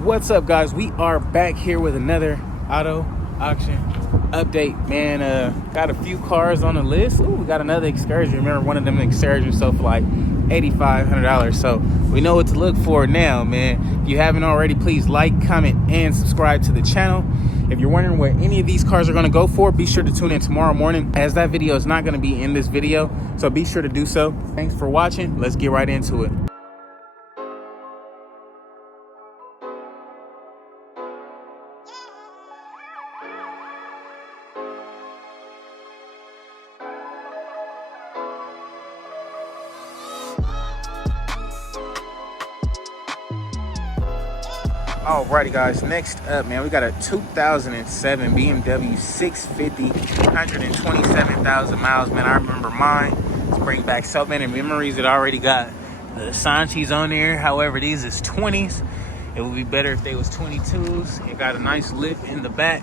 What's up, guys? We are back here with another auto auction update, man. Got a few cars on the list. Ooh, we got another Excursion. Remember, one of them Excursions sold for like $8,500. So we know what to look for now, man. If you haven't already, please like, comment, and subscribe to the channel. If you're wondering where any of these cars are going to go for, be sure to tune in tomorrow morning, as that video is not going to be in this video. So be sure to do so. Thanks for watching. Let's get right into it. Alrighty, guys, next up, man, we got a 2007 BMW 650, 127,000 miles, man. I remember mine. Let's bring back so many memories. It already got the Sanchis on there. However, these is 20s. It would be better if they was 22s. It got a nice lip in the back,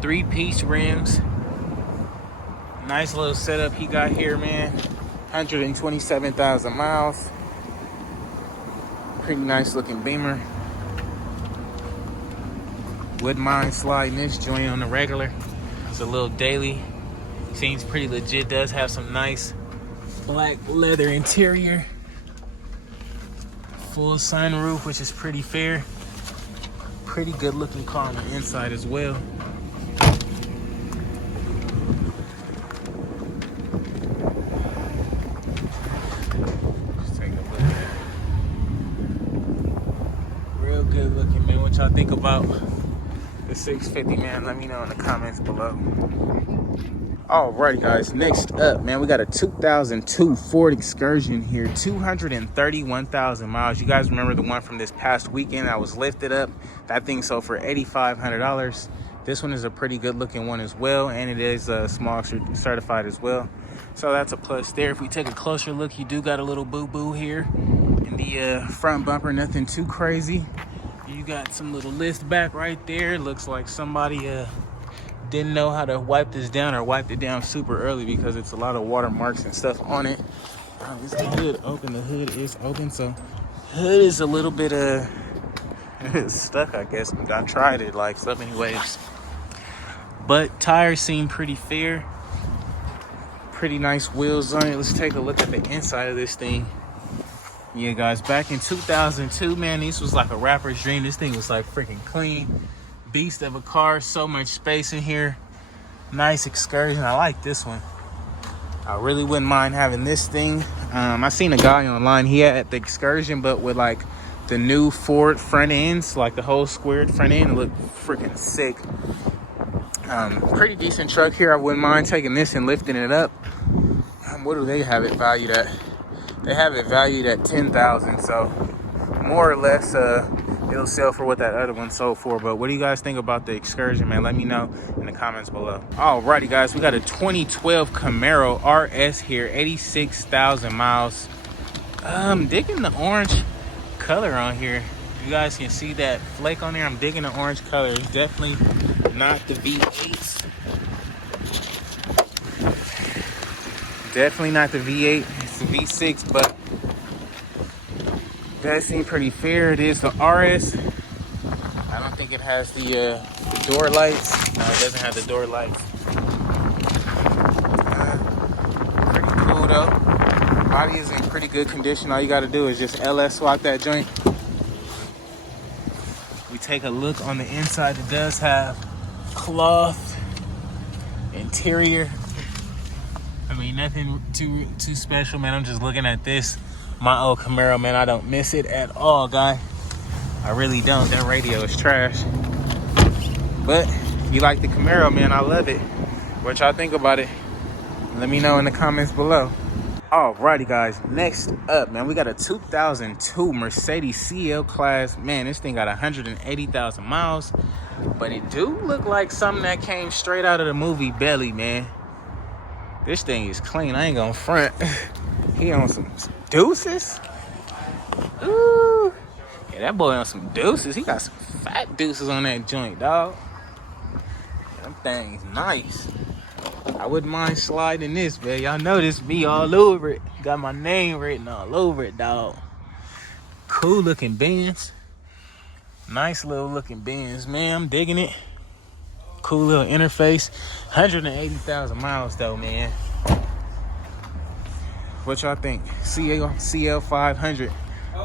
3-piece rims. Nice little setup he got here, man. 127,000 miles. Pretty nice looking Beamer. Wouldn't mind sliding this joint on the regular. It's a little daily. Seems pretty legit. Does have some nice black leather interior. Full sunroof, which is pretty fair. Pretty good looking car on the inside as well. Just take a look at it. Real good looking, man. What y'all think about the 650, man? Let me know in the comments below. Alrighty, guys, next up, man, we got a 2002 Ford Excursion here, 231,000 miles. You guys remember the one from this past weekend that was lifted up? That thing sold for $8,500. This one is a pretty good looking one as well, and it is small certified as well, so that's a plus there. If we take a closer look, you do got a little boo-boo here in the front bumper. Nothing too crazy. You got some little list back right there. Looks like somebody didn't know how to wipe this down, or wiped it down super early, because it's a lot of watermarks and stuff on it. Is the hood open? The hood is open, so hood is a little bit stuck, I guess. I tried it like so many ways, but tires seem pretty fair. Pretty nice wheels on it. Let's take a look at the inside of this thing. Yeah, guys, back in 2002, man, this was like a rapper's dream. This thing was like freaking clean. Beast of a car. So much space in here. Nice Excursion. I like this one. I really wouldn't mind having this thing. I seen a guy online. He had the Excursion, but with like the new Ford front ends, like the whole squared front end. It looked freaking sick. Pretty decent truck here. I wouldn't mind taking this and lifting it up. What do they have it valued at? They have it valued at $10,000, so more or less it'll sell for what that other one sold for. But what do you guys think about the Excursion, man? Let me know in the comments below. Alrighty, guys, we got a 2012 Camaro RS here, 86,000 miles. I'm digging the orange color on here. You guys can see that flake on there. I'm digging the orange color. It's definitely not the V8s. Definitely not the V8. It's the V6, but that seems pretty fair. It is the RS. I don't think it has the door lights. No, it doesn't have the door lights. Pretty cool though. Body is in pretty good condition. All you got to do is just LS swap that joint. We take a look on the inside. It does have cloth interior. I mean, nothing too special, man. I'm just looking at this. My old Camaro, man, I don't miss it at all, guy. I really don't. That radio is trash. But if you like the Camaro, man, I love it. What y'all think about it? Let me know in the comments below. Alrighty, guys, next up, man, we got a 2002 Mercedes CLAss. Man, this thing got 180,000 miles, but it do look like something that came straight out of the movie Belly, man. This thing is clean. I ain't gonna front. He on some deuces. Ooh. Yeah, that boy on some deuces. He got some fat deuces on that joint, dog. Them things nice. I wouldn't mind sliding this, man. Y'all know this me all over it. Got my name written all over it, dog. Cool looking Benz. Nice little looking Benz, man. I'm digging it. Cool little interface. 180,000 miles though, man. What y'all think? CL 500.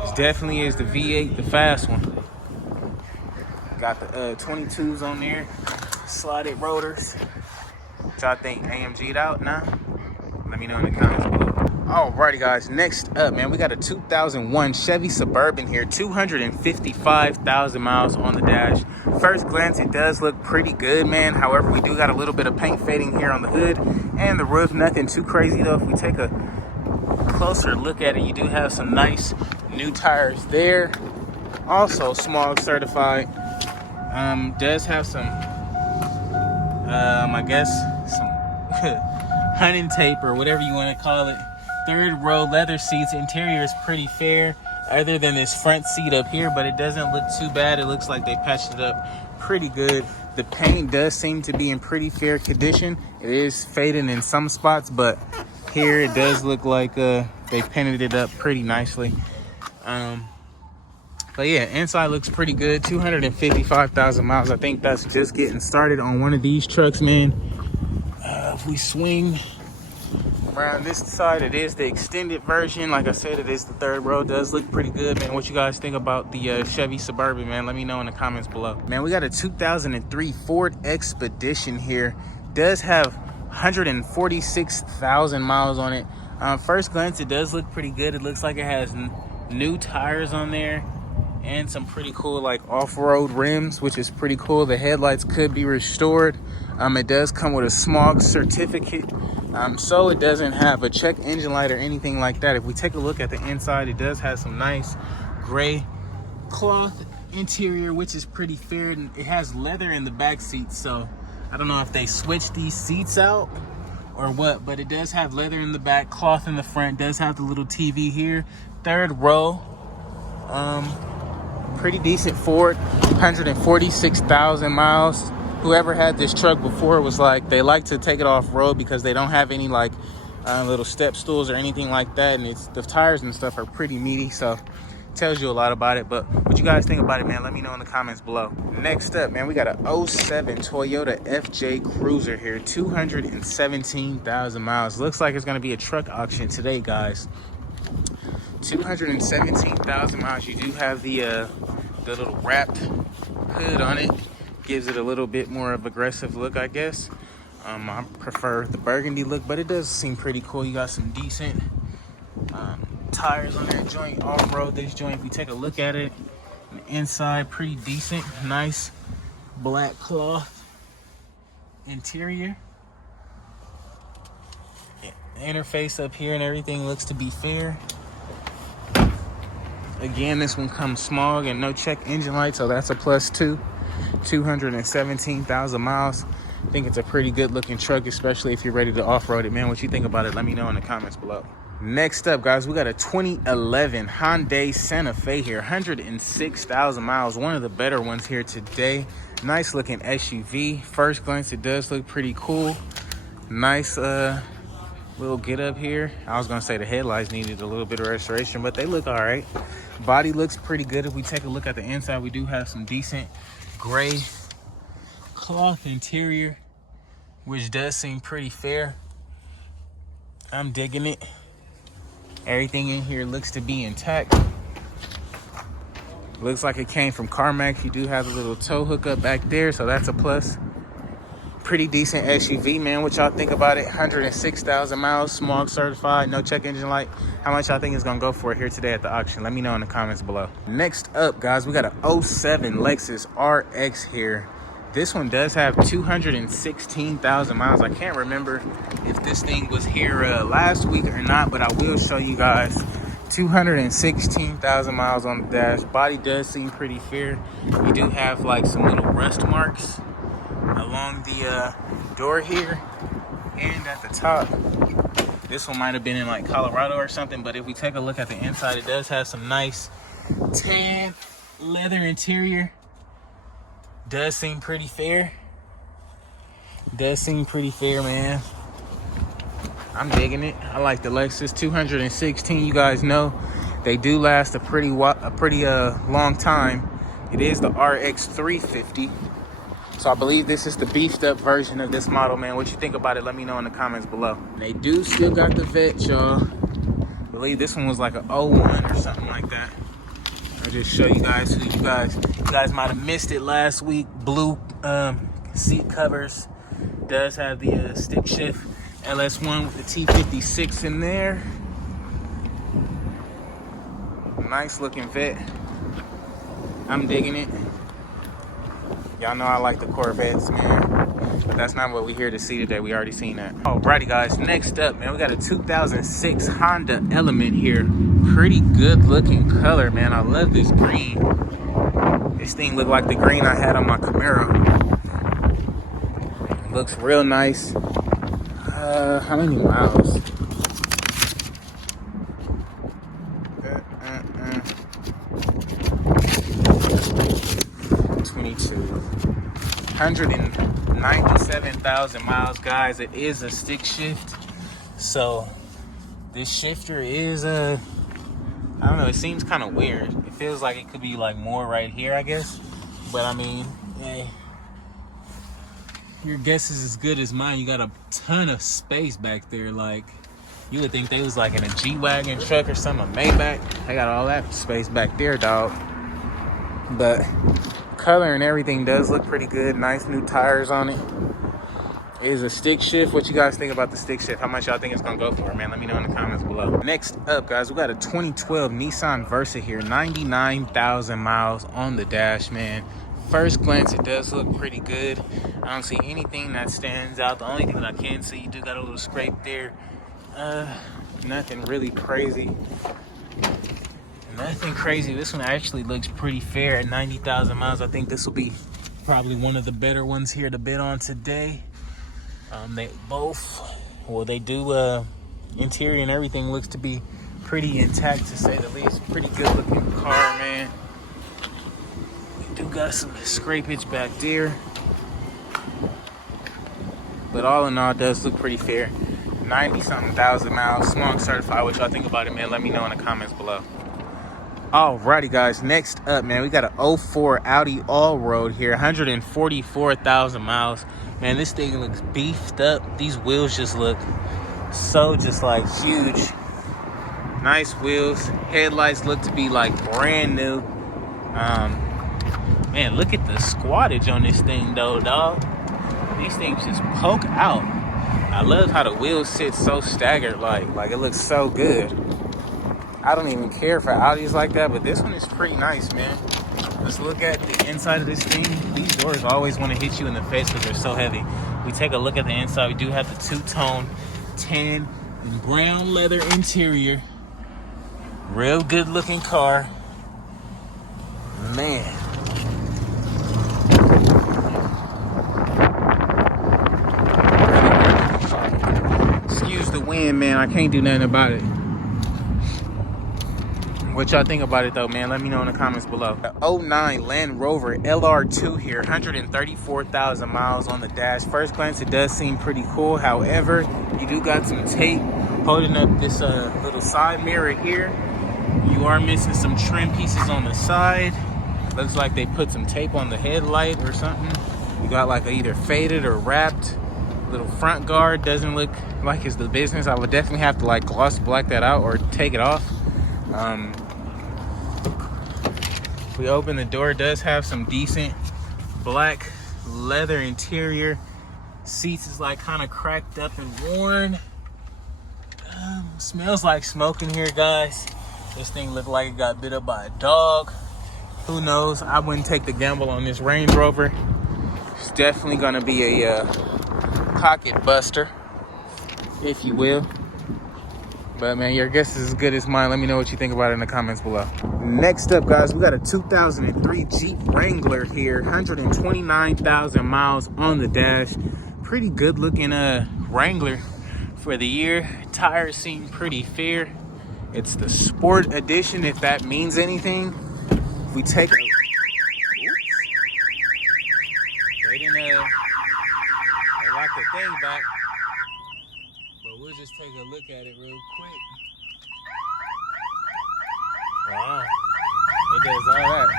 This definitely is the V8, the fast one. Got the 22s on there. Slotted rotors. What y'all think? AMG'd out? Nah? Let me know in the comments below. Alrighty guys, next up, man, we got a 2001 Chevy Suburban here. 255,000 miles on the dash. First glance, it does look pretty good, man. However, we do got a little bit of paint fading here on the hood and the roof. Nothing too crazy though. If we take a closer look at it, you do have some nice new tires there. Also smog certified. Does have some I guess some hunting tape or whatever you want to call it. Third row leather seats. Interior is pretty fair other than this front seat up here, but it doesn't look too bad. It looks like they patched it up pretty good. The paint does seem to be in pretty fair condition. It is fading in some spots, but here it does look like they painted it up pretty nicely. But yeah, inside looks pretty good. 255,000 miles. I think that's just getting started on one of these trucks, man. If we swing around this side, it is the extended version. Like I said, it is the third row. It does look pretty good, man. What you guys think about the Chevy Suburban, man? Let me know in the comments below. Man, we got a 2003 Ford Expedition here. Does have 146,000 miles on it. First glance, it does look pretty good. It looks like it has new tires on there and some pretty cool like off-road rims, which is pretty cool. The headlights could be restored. It does come with a smog certificate, so it doesn't have a check engine light or anything like that. If we take a look at the inside, it does have some nice gray cloth interior, which is pretty fair. And it has leather in the back seats, so I don't know if they switched these seats out or what, but it does have leather in the back, cloth in the front. Does have the little TV here. Third row. Pretty decent Ford. 146,000 miles. Whoever had this truck before was like, they like to take it off road because they don't have any like little step stools or anything like that, and the tires and stuff are pretty meaty, so tells you a lot about it. But what you guys think about it, man, let me know in the comments below. Next up, man, we got a 07 Toyota FJ Cruiser here. 217,000 miles. Looks like it's going to be a truck auction today, guys. 217,000 miles. You do have the little wrapped hood on it. Gives it a little bit more of aggressive look, I guess. I prefer the burgundy look, but it does seem pretty cool. You got some decent tires on that joint, off-road. This joint, if you take a look at it, the inside pretty decent. Nice black cloth interior. Yeah, the interface up here and everything looks to be fair. Again, this one comes smog and no check engine light, so that's a plus too. 217,000 miles. I think it's a pretty good looking truck, especially if you're ready to off-road it, man. What you think about it, let me know in the comments below. Next up, guys, we got a 2011 Hyundai Santa Fe here. 106,000 miles. One of the better ones here today. Nice looking SUV. First glance, it does look pretty cool. Nice little get up here. I was gonna say the headlights needed a little bit of restoration, but they look all right. Body looks pretty good. If we take a look at the inside, we do have some decent gray cloth interior, which does seem pretty fair. I'm digging it. Everything in here looks to be intact. Looks like it came from CarMax. You do have a little tow hookup back there, so that's a plus. Pretty decent SUV, man. What y'all think about it? 106,000 miles, smog certified, no check engine light. How much y'all think it's gonna go for here today at the auction? Let me know in the comments below. Next up, guys, we got a 07 Lexus RX here. This one does have 216,000 miles. I can't remember if this thing was here last week or not, but I will show you guys. 216,000 miles on the dash. Body does seem pretty fair. You do have like some little rust marks along the door here and at the top. This one might have been in like Colorado or something, but if we take a look at the inside, it does have some nice tan leather interior. Does seem pretty fair. Does seem pretty fair, man. I'm digging it. I like the Lexus. 216, you guys know they do last a pretty long time. It is the RX 350. So I believe this is the beefed up version of this model, man. What you think about it, let me know in the comments below. They do still got the vet, y'all. I believe this one was like an 01 or something like that. I'll just show you guys who you guys might have missed it last week. Blue seat covers. Does have the stick shift LS1 with the T56 in there. Nice looking vet. I'm digging it. Y'all know I like the Corvettes, man. But that's not what we're here to see today. We already seen that. Alrighty, guys. Next up, man, we got a 2006 Honda Element here. Pretty good looking color, man. I love this green. This thing looked like the green I had on my Camaro. It looks real nice. How many miles? 197,000 miles, guys. It is a stick shift, so this shifter is I don't know, it seems kind of weird. It feels like it could be like more right here, I guess, but I mean, hey, your guess is as good as mine. You got a ton of space back there. Like, you would think they was like in a G-Wagon truck or something, a Maybach. They got all that space back there, dog. But color and everything does look pretty good. Nice new tires on it. It is a stick shift. What you guys think about the stick shift? How much y'all think it's gonna go for, man? Let me know in the comments below. Next up, guys, we got a 2012 Nissan Versa here. 99,000 miles on the dash, man. First glance, it does look pretty good. I don't see anything that stands out. The only thing that I can see, you do got a little scrape there. Nothing really crazy. Nothing crazy. This one actually looks pretty fair at 90,000 miles. I think this will be probably one of the better ones here to bid on today. They both, well, they do, interior and everything looks to be pretty intact, to say the least. Pretty good looking car, man. We do got some scrapage back there, but all in all, it does look pretty fair. 90-something thousand miles, smog certified. What y'all think about it, man? Let me know in the comments below. Alrighty, guys, next up, man, we got an 04 Audi Allroad here. 144,000 miles. Man, this thing looks beefed up. These wheels just look so just like huge. Nice wheels. Headlights look to be like brand new. Man, look at the squattage on this thing though, dog. These things just poke out. I love how the wheels sit so staggered, like it looks so good. I don't even care for Audis like that, but this one is pretty nice, man. Let's look at the inside of this thing. These doors always want to hit you in the face because they're so heavy. We take a look at the inside. We do have the two-tone tan and brown leather interior. Real good looking car. Man. Excuse the wind, man. I can't do nothing about it. What y'all think about it though, man? Let me know in the comments below. The 09 Land Rover LR2 here, 134,000 miles on the dash. First glance, it does seem pretty cool. However, you do got some tape holding up this little side mirror here. You are missing some trim pieces on the side. Looks like they put some tape on the headlight or something. You got like either faded or wrapped. Little front guard doesn't look like it's the business. I would definitely have to like gloss black that out or take it off. We open the door. It does have some decent black leather interior. Seats is like kind of cracked up and worn. Smells like smoke in here, guys. This thing looked like it got bit up by a dog. Who knows? I wouldn't take the gamble on this Range Rover. It's definitely gonna be a pocket buster, if you will. But man, your guess is as good as mine. Let me know what you think about it in the comments below. Next up, guys, we got a 2003 Jeep Wrangler here. 129,000 miles on the dash. Pretty good looking Wrangler for the year. Tires seem pretty fair. It's the Sport Edition, if that means anything. If we take a... They didn't they locked the thing back. But we'll just take a look at it real quick. Wow, it does all that.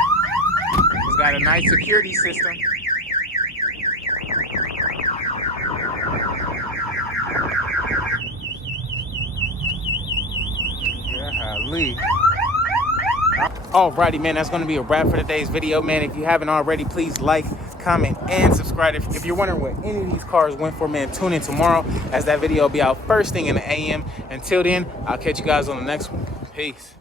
Got a nice security system. Golly. Alrighty, man, that's going to be a wrap for today's video, man. If you haven't already, please like, comment, and subscribe. If you're wondering what any of these cars went for, man, tune in tomorrow as that video will be out first thing in the AM. Until then, I'll catch you guys on the next one. Peace.